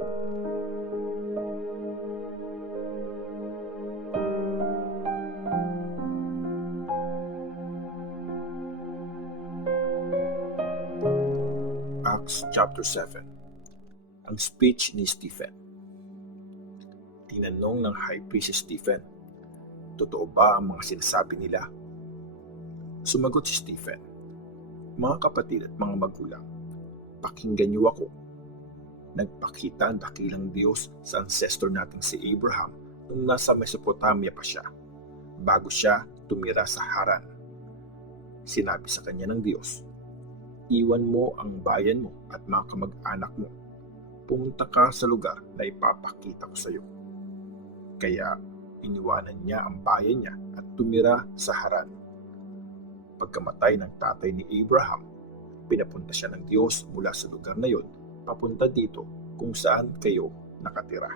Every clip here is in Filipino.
Acts chapter 7. Ang speech ni Stephen. Tinanong ng high priest si Stephen, totoo ba ang mga sinasabi nila? Sumagot si Stephen, mga kapatid at mga magulang, pakinggan niyo ako. Nagpakita ang dakilang Diyos sa ancestor nating si Abraham nung nasa Mesopotamia pa siya, bago siya tumira sa Haran. Sinabi sa kanya ng Diyos, iwan mo ang bayan mo at mga kamag-anak mo. Pumunta ka sa lugar na ipapakita ko sa iyo. Kaya iniwanan niya ang bayan niya at tumira sa Haran. Pagkamatay ng tatay ni Abraham, pinapunta siya ng Diyos mula sa lugar na yon papunta dito kung saan kayo nakatira.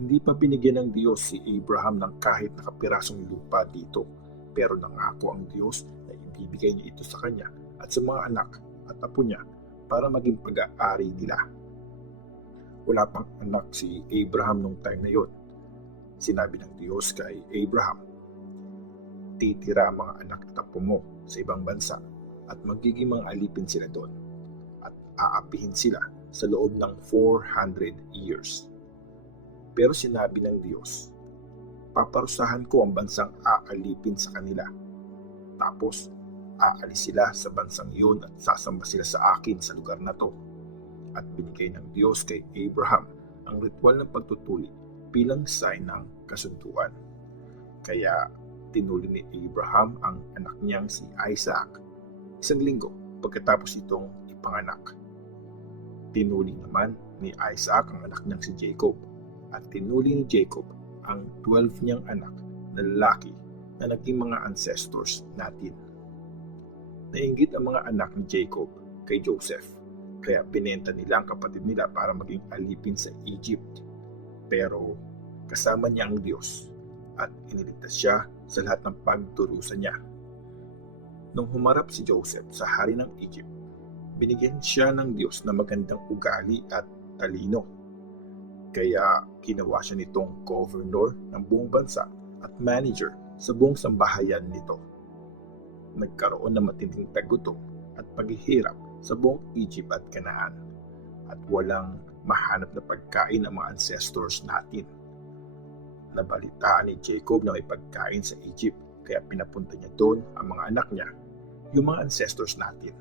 Hindi pa binigyan ng Diyos si Abraham ng kahit nakapirasong lupa dito, pero nangako ang Diyos na ibibigay niya ito sa kanya at sa mga anak at apo niya para maging pag-aari nila. Wala pang anak si Abraham nung time na yon. Sinabi ng Diyos kay Abraham, titira ang mga anak at apo mo sa ibang bansa at magiging mga alipin sila doon at aapihin sila sa loob ng 400 years. Pero sinabi ng Diyos, paparusahan ko ang bansang aalipin sa kanila. Tapos, aalis sila sa bansang iyon at sasamba sila sa akin sa lugar na to. At binigay ng Diyos kay Abraham ang ritual ng pagtutuli bilang sign ng kasunduan. Kaya tinuli ni Abraham ang anak niyang si Isaac 1 linggo pagkatapos itong ipanganak. Tinuli naman ni Isaac ang anak niyang si Jacob at tinuli ni Jacob ang 12 niyang anak na lalaki na naging mga ancestors natin. Nainggit ang mga anak ni Jacob kay Joseph, kaya binenta nila ang kapatid nila para maging alipin sa Egypt. Pero kasama niya ang Diyos at iniligtas siya sa lahat ng pagdurusa niya. Nung humarap si Joseph sa hari ng Egypt, binigyan siya ng Diyos na magandang ugali at talino. Kaya ginawa siya nitong governor ng buong bansa at manager sa buong sambahayan nito. Nagkaroon ng matinding tagutom at paghihirap sa buong Egypt at Canaan at walang mahanap na pagkain ang mga ancestors natin. Nabalitaan ni Jacob na may pagkain sa Egypt kaya pinapunta niya doon ang mga anak niya, yung mga ancestors natin.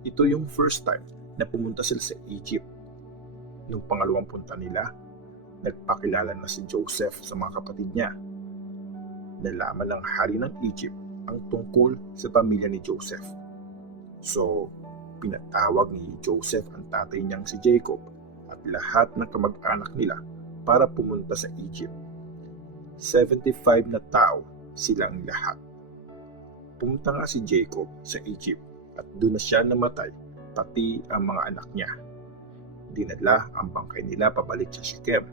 Ito yung first time na pumunta sila sa Egypt. Nung pangalawang punta nila, nagpakilala na si Joseph sa mga kapatid niya. Nalaman ng hari ng Egypt ang tungkol sa pamilya ni Joseph. So, pinatawag ni Joseph ang tatay niyang si Jacob at lahat ng kamag-anak nila para pumunta sa Egypt. 75 na tao silang lahat. Pumunta nga si Jacob sa Egypt at doon na siya namatay, pati ang mga anak niya. Dinala ang bangkay nila pabalik sa Shechem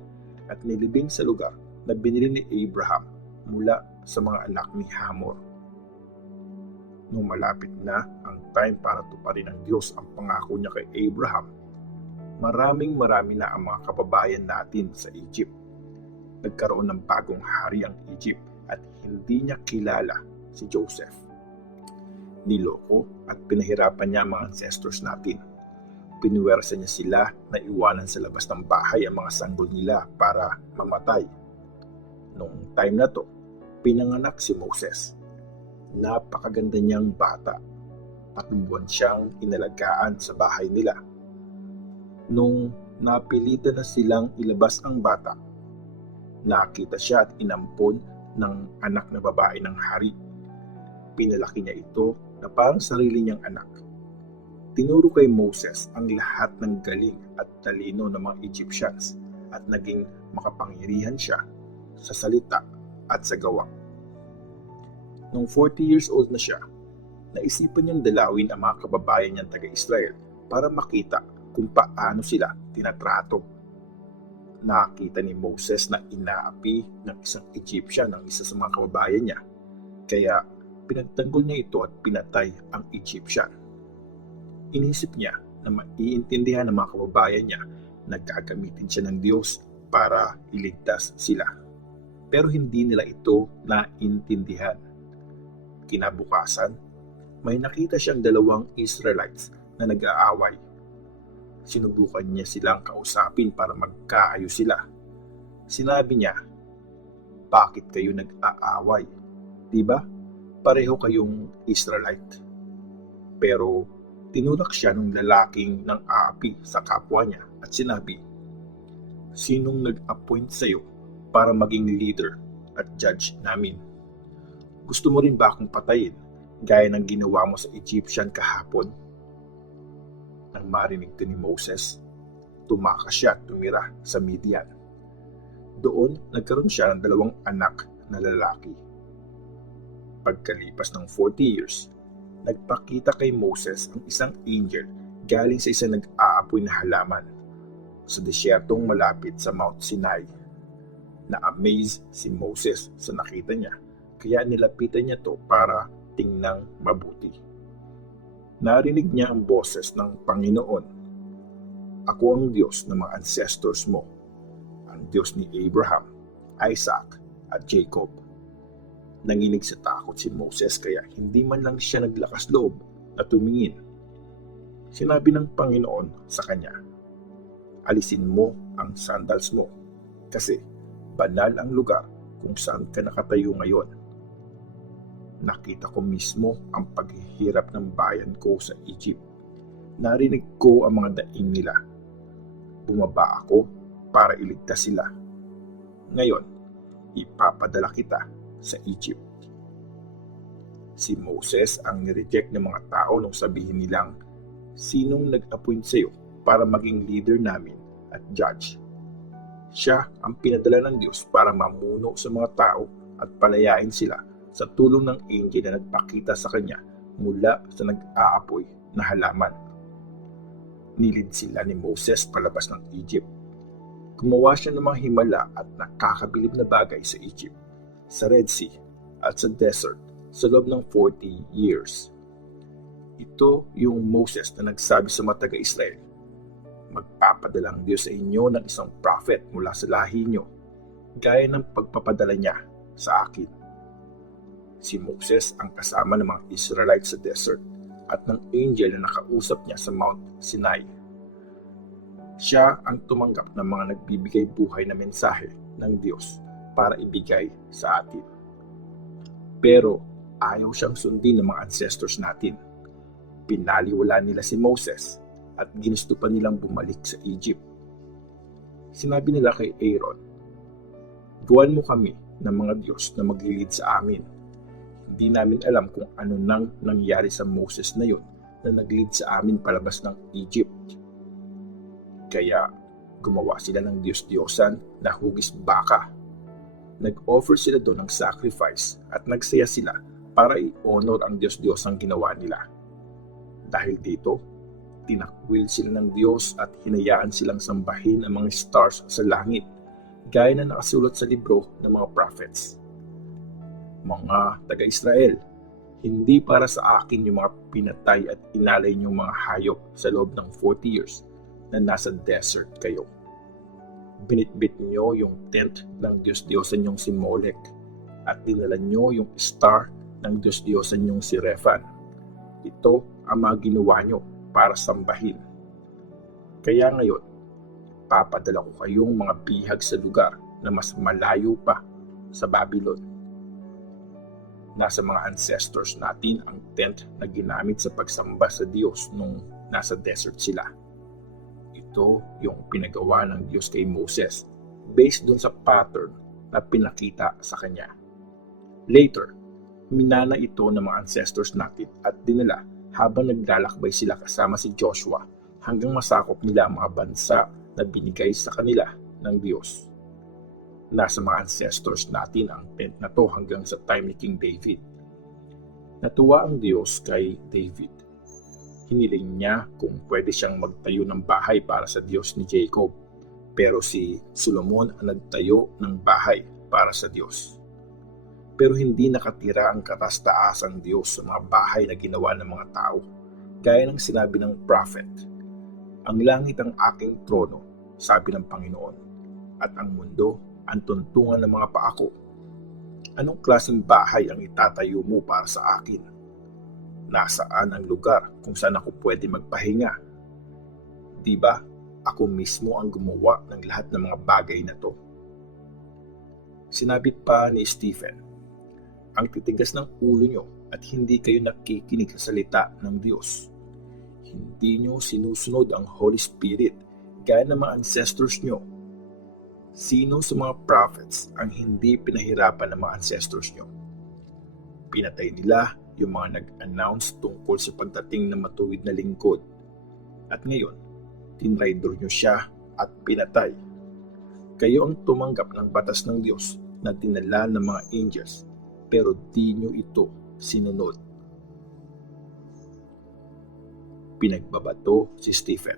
at nilibing sa lugar na binili ni Abraham mula sa mga anak ni Hamor. Nung malapit na ang time para tuparin ng Diyos ang pangako niya kay Abraham, marami na ang mga kababayan natin sa Egypt. Nagkaroon ng bagong hari ang Egypt at hindi niya kilala si Joseph. Niloko at pinahirapan niya ang mga ancestors natin. Pinuwersa niya sila na iwanan sa labas ng bahay ang mga sanggol nila para mamatay. Noong time na to, pinanganak si Moses. Napakaganda niyang bata. 3 buwan siyang inalagaan sa bahay nila. Nung napilitan na silang ilabas ang bata, nakita siya at inampon ng anak na babae ng hari. Pinalaki niya ito na parang sarili niyang anak. Tinuro kay Moses ang lahat ng galing at talino ng mga Egyptians at naging makapangyarihan siya sa salita at sa gawa. Nung 40 years old na siya, naisipan niyang dalawin ang mga kababayan niyang taga-Israel para makita kung paano sila tinatrato. Nakita ni Moses na inaapi ng isang Egyptian ang isa sa mga kababayan niya, kaya pinagtanggol niya ito at pinatay ang Egyptian. Inisip niya na maiintindihan ng mga kababayan niya Nagkagamitin siya ng Diyos para iligtas sila. Pero hindi nila ito naintindihan. Kinabukasan, may nakita siyang dalawang Israelites na nag-aaway. Sinubukan niya silang kausapin para magkaayos sila. Sinabi niya, "Bakit kayo nag-aaway? Diba? Pareho kayong Israelite." Pero tinulak siya ng lalaking nang aapi sa kapwa niya at sinabi, "Sinong nag-appoint sa'yo para maging leader at judge namin? Gusto mo rin ba akong patayin gaya ng ginawa mo sa Egyptian kahapon?" Nang marinig ito ni Moses, tumakas siya at tumira sa Midian. Doon nagkaroon siya ng 2 anak na lalaki. Pagkalipas ng 40 years, nagpakita kay Moses ang isang angel galing sa isang nag-aapoy na halaman sa desyertong malapit sa Mount Sinai. Na-amaze si Moses sa nakita niya, kaya nilapitan niya to para tingnang mabuti. Narinig niya ang boses ng Panginoon, "Ako ang Diyos ng mga ancestors mo, ang Diyos ni Abraham, Isaac at Jacob." Nanginig sa takot si Moses kaya hindi man lang siya naglakas loob na tumingin. Sinabi ng Panginoon sa kanya, "Alisin mo ang sandals mo kasi banal ang lugar kung saan ka nakatayo ngayon. Nakita ko mismo ang paghihirap ng bayan ko sa Egypt. Narinig ko ang mga daing nila. Bumaba ako para iligtas sila. Ngayon, ipapadala kita sa Egypt." Si Moses ang nireject ng mga tao nung sabihin nilang, "Sinong nag-appoint sa'yo para maging leader namin at judge?" Siya ang pinadala ng Diyos para mamuno sa mga tao at palayain sila sa tulong ng angel na nagpakita sa kanya mula sa nag-aapoy na halaman. Nilid sila ni Moses palabas ng Egypt. Gumawa siya ng mga himala at nakakabilib na bagay sa Egypt, sa Red Sea at sa desert sa loob ng 40 years. Ito yung Moses na nagsabi sa mga taga-Israel, "Magpapadala ang Diyos sa inyo ng isang prophet mula sa lahi nyo, gaya ng pagpapadala niya sa akin." Si Moses ang kasama ng mga Israelites sa desert at ng angel na nakausap niya sa Mount Sinai. Siya ang tumanggap ng mga nagbibigay buhay na mensahe ng Diyos para ibigay sa atin. Pero ayaw siyang sundin ng mga ancestors natin. Pinaliwala nila si Moses at ginusto pa nilang bumalik sa Egypt. Sinabi nila kay Aaron, "Gawan mo kami ng mga Diyos na maglilid sa amin." Hindi namin alam kung ano nang nangyari sa Moses na yun na naglid sa amin palabas ng Egypt. Kaya gumawa sila ng Diyos-Diyosan na hugis baka. Nag-offer sila doon ng sacrifice at nagsaya sila para i-honor ang Diyos-Diyosang ginawa nila. Dahil dito, tinakwil sila ng Diyos at hinayaan silang sambahin ang mga stars sa langit, gaya na nakasulat sa libro ng mga prophets. Mga taga-Israel, hindi para sa akin yung mga pinatay at inalay niyong mga hayop sa loob ng 40 years na nasa desert kayo. Binitbit niyo yung tent ng Diyos-Diyosan niyong si Molech at dinala niyo yung star ng Diyos-Diyosan niyong si Rephan. Ito ang mga ginawa niyo para sambahin. Kaya ngayon, papadala ko kayong mga bihag sa lugar na mas malayo pa sa Babylon. Nasa mga ancestors natin ang tent na ginamit sa pagsamba sa Diyos nung nasa desert sila. Ito yung pinagawa ng Diyos kay Moses based dun sa pattern na pinakita sa kanya. Later, minana ito ng mga ancestors natin at dinala habang naglalakbay sila kasama si Joshua hanggang masakop nila ang mga bansa na binigay sa kanila ng Diyos. Nasa mga ancestors natin ang tent na to hanggang sa time ni King David. Natuwa ang Diyos kay David. Hiniling niya kung pwede siyang magtayo ng bahay para sa Diyos ni Jacob, pero si Solomon ang nagtayo ng bahay para sa Diyos. Pero hindi nakatira ang kataas-taasang Diyos sa mga bahay na ginawa ng mga tao, gaya ng sinabi ng prophet, "Ang langit ang aking trono sabi ng Panginoon, at ang mundo ang tuntungan ng mga paa ko. Anong klaseng bahay ang itatayo mo para sa akin? Nasaan ang lugar kung saan ako pwede magpahinga? Di ba, ako mismo ang gumawa ng lahat ng mga bagay na to. Sinabi pa ni Stephen, ang titigas ng ulo nyo at hindi kayo nakikinig sa salita ng Diyos. Hindi nyo sinusunod ang Holy Spirit gaya ng mga ancestors nyo. Sino sa mga prophets ang hindi pinahirapan ng mga ancestors nyo? Pinatay nila yung mga nag-announce tungkol sa pagdating ng matuwid na lingkod. At ngayon, tinraidor nyo siya at pinatay. Kayo ang tumanggap ng batas ng Diyos na dinala ng mga angels, pero di nyo ito sinunod. Pinagbabato si Stephen.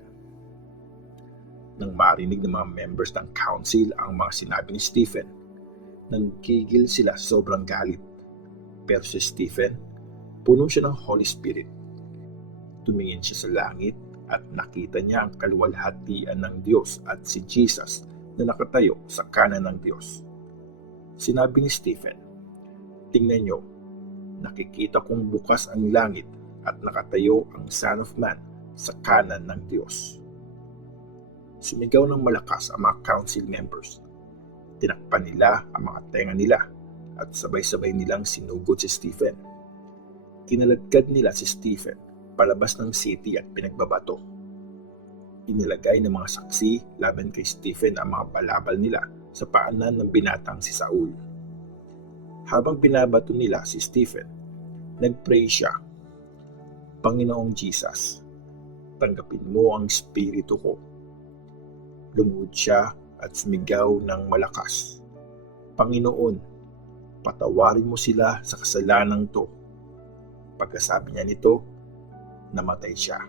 Nang marinig ng mga members ng council ang mga sinabi ni Stephen, nanggigil sila sa sobrang galit. Pero si Stephen, puno siya ng Holy Spirit. Tumingin siya sa langit at nakita niya ang kaluwalhatian ng Diyos at si Jesus na nakatayo sa kanan ng Diyos. Sinabi ni Stephen, tingnan niyo, nakikita kong bukas ang langit at nakatayo ang Son of Man sa kanan ng Diyos. Sumigaw ng malakas ang mga council members. Tinakpan nila ang mga tenga nila at sabay-sabay nilang sinugod si Stephen. Kinaladkad nila si Stephen palabas ng city at pinagbabato. Inilagay ng mga saksi laban kay Stephen ang mga balabal nila sa paanan ng binatang si Saul. Habang binabato nila si Stephen, nagpray siya, Panginoong Jesus, tanggapin mo ang espiritu ko. Lumuhod siya at sumigaw ng malakas, Panginoon, patawarin mo sila sa kasalanang to. Pagkasabi niya nito, namatay siya.